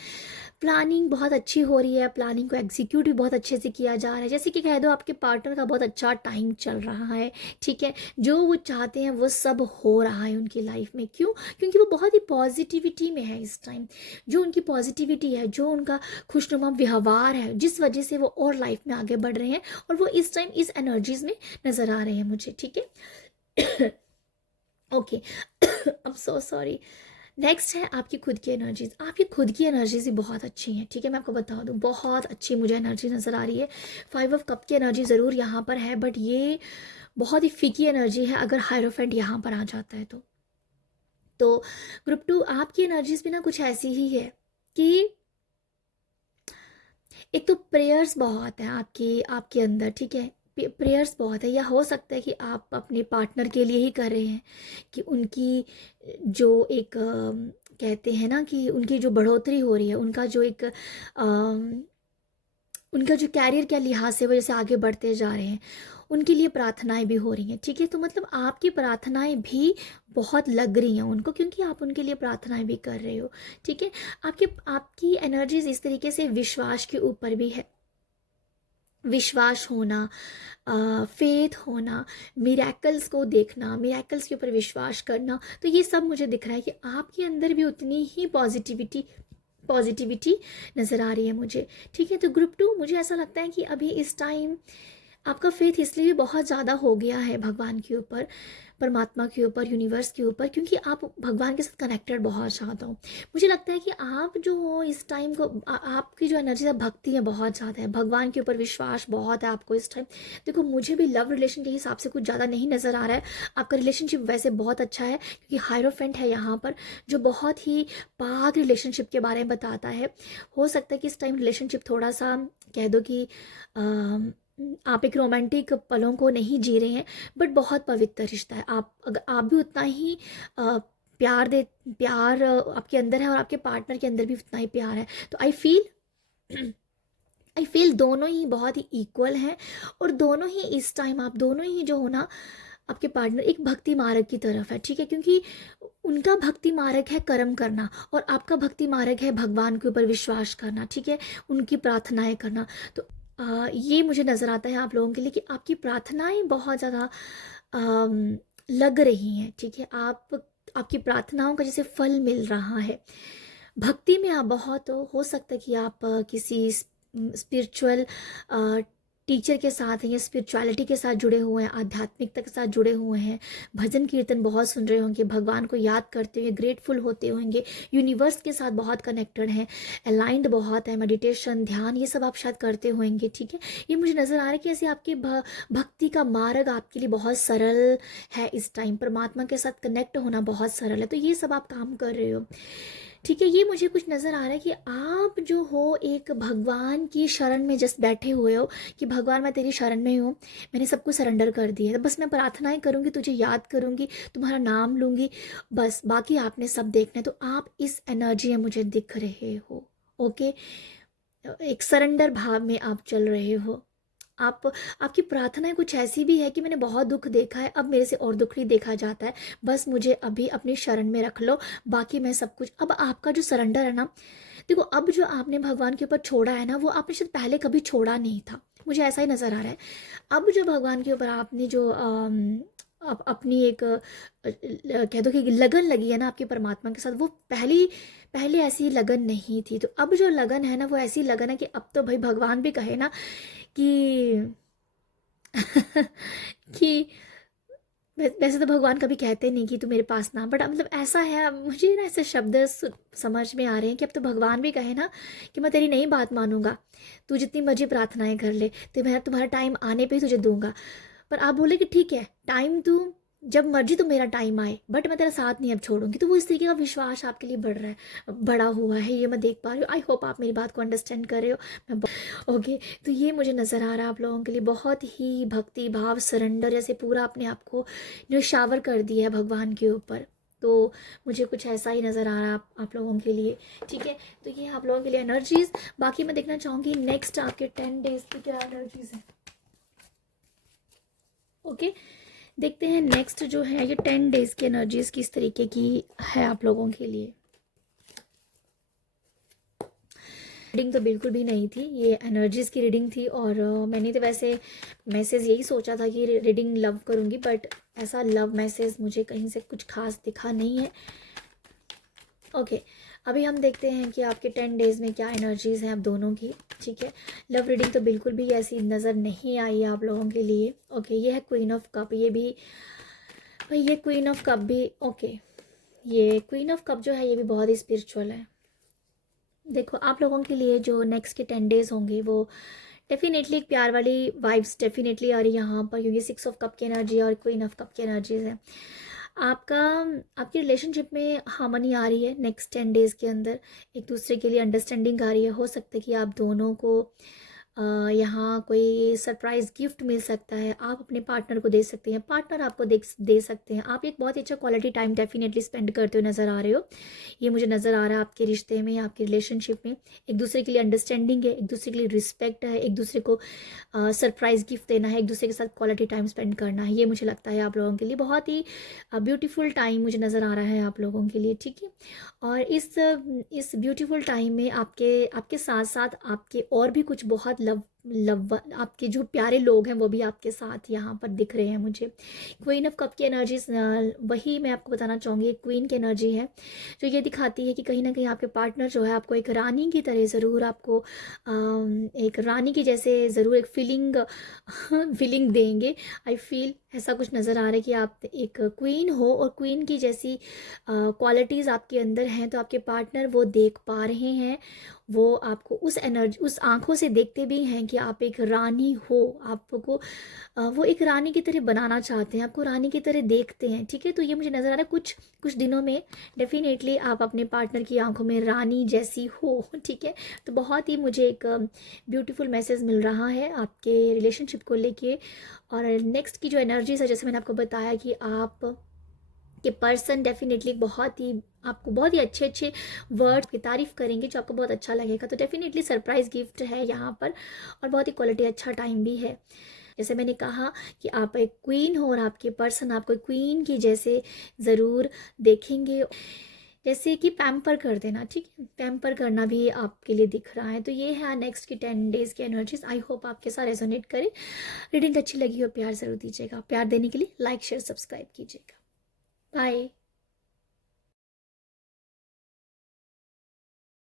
प्लानिंग बहुत अच्छी हो रही है, प्लानिंग को एग्जीक्यूट भी बहुत अच्छे से किया जा रहा है। जैसे कि कह दो आपके पार्टनर का बहुत अच्छा टाइम चल रहा है, ठीक है। जो वो चाहते हैं वो सब हो रहा है उनकी लाइफ में। क्यों? क्योंकि वो बहुत ही पॉजिटिविटी में है इस टाइम। जो उनकी पॉजिटिविटी है, जो उनका खुशनुमा व्यवहार है, जिस वजह से वो और लाइफ में आगे बढ़ रहे हैं, और वो इस टाइम इस एनर्जीज में नज़र आ रहे हैं मुझे, ठीक है। Okay, I am so sorry. Next है आपकी खुद की एनर्जीज। आपकी खुद की एनर्जीज भी बहुत अच्छी हैं, ठीक है। मैं आपको बता दूं, बहुत अच्छी मुझे एनर्जी नज़र आ रही है। 5 ऑफ कप की एनर्जी ज़रूर यहाँ पर है, बट ये बहुत ही फीकी एनर्जी है अगर हायरोफेंट यहाँ पर आ जाता है तो ग्रुप 2 आपकी एनर्जीज भी ना कुछ ऐसी ही है कि एक तो प्रेयर्स बहुत है आपकी आपके अंदर, ठीक है, प्रेयर्स बहुत है, या हो सकता है कि आप अपने पार्टनर के लिए ही कर रहे हैं कि उनकी जो एक कहते हैं ना कि उनकी जो बढ़ोतरी हो रही है, उनका जो एक उनका जो कैरियर के लिहाज से वो जैसे आगे बढ़ते जा रहे हैं, उनके लिए प्रार्थनाएं भी हो रही हैं, ठीक है। तो मतलब आपकी प्रार्थनाएं भी बहुत लग रही हैं उनको, क्योंकि आप उनके लिए प्रार्थनाएं भी कर रहे हो, ठीक है। आपकी एनर्जीज इस तरीके से विश्वास के ऊपर भी है, विश्वास होना, फेथ होना, मिरेकल्स को देखना, मिरेकल्स के ऊपर विश्वास करना, तो ये सब मुझे दिख रहा है कि आपके अंदर भी उतनी ही पॉजिटिविटी नज़र आ रही है मुझे, ठीक है। तो ग्रुप 2 मुझे ऐसा लगता है कि अभी इस टाइम आपका फेथ इसलिए भी बहुत ज़्यादा हो गया है भगवान के ऊपर, परमात्मा के ऊपर, यूनिवर्स के ऊपर, क्योंकि आप भगवान के साथ कनेक्टेड बहुत ज़्यादा हो। मुझे लगता है कि आप जो हो इस टाइम को आपकी जो एनर्जी है, भक्ति है बहुत ज़्यादा है, भगवान के ऊपर विश्वास बहुत है आपको इस टाइम। देखो मुझे भी लव रिलेशन के हिसाब से कुछ ज़्यादा नहीं नज़र आ रहा है, आपका रिलेशनशिप वैसे बहुत अच्छा है, क्योंकि हायरोफेंट है यहाँ पर जो बहुत ही पाक रिलेशनशिप के बारे में बताता है। हो सकता है कि इस टाइम रिलेशनशिप थोड़ा सा कह दो कि आप एक रोमांटिक पलों को नहीं जी रहे हैं, बट बहुत पवित्र रिश्ता है। आप भी उतना ही प्यार आपके अंदर है और आपके पार्टनर के अंदर भी उतना ही प्यार है। तो आई फील दोनों ही बहुत ही इक्वल हैं, और दोनों ही इस टाइम आप दोनों ही जो हो ना, आपके पार्टनर एक भक्ति मार्ग की तरफ है, ठीक है, क्योंकि उनका भक्ति मार्ग है कर्म करना और आपका भक्ति मार्ग है भगवान के ऊपर विश्वास करना, ठीक है, उनकी प्रार्थनाएं करना। तो ये मुझे नज़र आता है आप लोगों के लिए कि आपकी प्रार्थनाएं बहुत ज़्यादा लग रही हैं, ठीक है। आपकी प्रार्थनाओं का जैसे फल मिल रहा है। भक्ति में आप बहुत हो सकता है कि आप किसी स्पिरिचुअल टीचर के साथ हैं या स्पिरिचुअलिटी के साथ जुड़े हुए हैं, आध्यात्मिकता के साथ जुड़े हुए हैं, भजन कीर्तन बहुत सुन रहे होंगे, भगवान को याद करते हुए ग्रेटफुल होते होंगे, यूनिवर्स के साथ बहुत कनेक्टेड हैं, अलाइंड बहुत है, मेडिटेशन ध्यान ये सब आप शायद करते होंगे, ठीक है। ये मुझे नज़र आ रहा है कि ऐसे आपके भक्ति का मार्ग आपके लिए बहुत सरल है इस टाइम, परमात्मा के साथ कनेक्ट होना बहुत सरल है, तो ये सब आप काम कर रहे हो, ठीक है। ये मुझे कुछ नज़र आ रहा है कि आप जो हो एक भगवान की शरण में जस्ट बैठे हुए हो कि भगवान मैं तेरी शरण में हूँ, मैंने सब कुछ सरेंडर कर दिया है, बस मैं प्रार्थनाएं करूँगी, तुझे याद करूँगी, तुम्हारा नाम लूँगी, बस बाकी आपने सब देखना है। तो आप इस एनर्जी में मुझे दिख रहे हो, ओके, एक सरेंडर भाव में आप चल रहे हो। आपकी प्रार्थनाएं कुछ ऐसी भी है कि मैंने बहुत दुख देखा है, अब मेरे से और दुख नहीं देखा जाता है, बस मुझे अभी अपनी शरण में रख लो, बाकी मैं सब कुछ। अब आपका जो सरेंडर है ना, देखो अब जो आपने भगवान के ऊपर छोड़ा है ना, वो आपने शायद पहले कभी छोड़ा नहीं था, मुझे ऐसा ही नज़र आ रहा है। अब जो भगवान के ऊपर आपने जो अपनी एक कह दो कि लगन लगी है ना आपके परमात्मा के साथ, वो पहले ऐसी लगन नहीं थी। तो अब जो लगन है ना, वो ऐसी लगन है कि अब तो भाई भगवान भी कहे ना कि कि वैसे तो भगवान कभी कहते नहीं कि तू मेरे पास ना, बट मतलब ऐसा है, अब मुझे ना ऐसे शब्द समझ में आ रहे हैं कि अब तो भगवान भी कहे ना कि मैं तेरी नहीं बात मानूंगा, तू जितनी मर्जी प्रार्थनाएं कर ले, तो मैं तुम्हारा टाइम आने पे ही तुझे दूंगा। पर आप बोले कि ठीक है, टाइम तू जब मर्जी तो मेरा टाइम आए, बट मैं तेरा साथ नहीं अब छोड़ूंगी। तो वो इस तरीके का विश्वास आपके लिए बढ़ रहा है, बड़ा हुआ है, ये मैं देख पा रही हूँ। आई होप आप मेरी बात को अंडरस्टैंड कर रहे हो। मैं ओके, तो ये मुझे नज़र आ रहा है आप लोगों के लिए बहुत ही भक्ति भाव सरेंडर, जैसे पूरा अपने आप को न्यौछावर कर दिया है भगवान के ऊपर। तो मुझे कुछ ऐसा ही नज़र आ रहा है आप लोगों के लिए, ठीक है। तो ये आप लोगों के लिए एनर्जीज। बाकी मैं देखना चाहूँगी नेक्स्ट आपके 10 डेज की क्या एनर्जीज है। ओके, देखते हैं नेक्स्ट जो है ये 10 डेज की एनर्जीज किस तरीके की है आप लोगों के लिए। रीडिंग तो बिल्कुल भी नहीं थी, ये एनर्जीज की रीडिंग थी, और मैंने तो वैसे मैसेज यही सोचा था कि रीडिंग लव करूँगी, बट ऐसा लव मैसेज मुझे कहीं से कुछ खास दिखा नहीं है। ओके, अभी हम देखते हैं कि आपके 10 डेज में क्या एनर्जीज हैं आप दोनों की, ठीक है। लव रीडिंग तो बिल्कुल भी ऐसी नज़र नहीं आई है आप लोगों के लिए। ओके, ये है क्वीन ऑफ कप, ये भी भाई ये क्वीन ऑफ कप भी ओके, ये क्वीन ऑफ कप जो है ये भी बहुत ही स्पिरिचुअल है। देखो आप लोगों के लिए जो नेक्स्ट के 10 डेज होंगे वो डेफिनेटली एक प्यार वाली वाइब्स डेफिनेटली आ रही है यहाँ पर, क्योंकि 6 ऑफ कप की एनर्जी और क्वीन ऑफ कप की एनर्जीज है। आपका आपकी रिलेशनशिप में हार्मनी आ रही है नेक्स्ट 10 डेज़ के अंदर, एक दूसरे के लिए अंडरस्टैंडिंग आ रही है। हो सकता है कि आप दोनों को यहाँ कोई सरप्राइज़ गिफ्ट मिल सकता है, आप अपने पार्टनर को दे सकते हैं, पार्टनर आपको दे सकते हैं। आप एक बहुत ही अच्छा क्वालिटी टाइम डेफिनेटली स्पेंड करते हुए नज़र आ रहे हो, ये मुझे नज़र आ रहा है आपके रिश्ते में, आपके रिलेशनशिप में। एक दूसरे के लिए अंडरस्टैंडिंग है, एक दूसरे के लिए रिस्पेक्ट है, एक दूसरे को सरप्राइज़ गिफ्ट देना है, एक दूसरे के साथ क्वालिटी टाइम स्पेंड करना है। ये मुझे लगता है आप लोगों के लिए बहुत ही ब्यूटीफुल टाइम मुझे नज़र आ रहा है आप लोगों के लिए, ठीक है। और इस ब्यूटीफुल टाइम में आपके आपके साथ साथ आपके और भी कुछ बहुत लव आपके जो प्यारे लोग हैं वो भी आपके साथ यहाँ पर दिख रहे हैं मुझे। क्वीन ऑफ कप की एनर्जी वही मैं आपको बताना चाहूँगी, एक क्वीन की एनर्जी है जो ये दिखाती है कि कहीं ना कहीं आपके पार्टनर जो है आपको एक रानी की तरह ज़रूर आपको एक रानी की जैसे ज़रूर एक फीलिंग देंगे। आई फील ऐसा कुछ नज़र आ रहा है कि आप एक क्वीन हो और क्वीन की जैसी क्वालिटीज़ आपके अंदर हैं, तो आपके पार्टनर वो देख पा रहे हैं, वो आपको उस एनर्जी उस आंखों से देखते भी हैं कि आप एक रानी हो। आपको वो एक रानी की तरह बनाना चाहते हैं, आपको रानी की तरह देखते हैं, ठीक है। तो ये मुझे नज़र आ रहा है कुछ कुछ दिनों में डेफिनेटली आप अपने पार्टनर की आंखों में रानी जैसी हो, ठीक है। तो बहुत ही मुझे एक ब्यूटीफुल मैसेज मिल रहा है आपके रिलेशनशिप को लेके। और नेक्स्ट की जो एनर्जीज है, जैसे मैंने आपको बताया कि आप के पर्सन डेफिनेटली बहुत ही आपको बहुत ही अच्छे अच्छे वर्ड्स की तारीफ करेंगे जो आपको बहुत अच्छा लगेगा। तो डेफिनेटली सरप्राइज गिफ्ट है यहाँ पर, और बहुत ही क्वालिटी अच्छा टाइम भी है। जैसे मैंने कहा कि आप एक क्वीन हो और आपके पर्सन आपको क्वीन की जैसे ज़रूर देखेंगे, जैसे कि पैम्पर कर देना, ठीक है, पैम्पर करना भी आपके लिए दिख रहा है। तो ये है नेक्स्ट की 10 डेज़ की एनर्जीज। आई होप आपके साथ रेजोनेट करे। रीडिंग अच्छी लगी हो प्यार ज़रूर दीजिएगा, प्यार देने के लिए लाइक शेयर सब्सक्राइब कीजिएगा। बाय।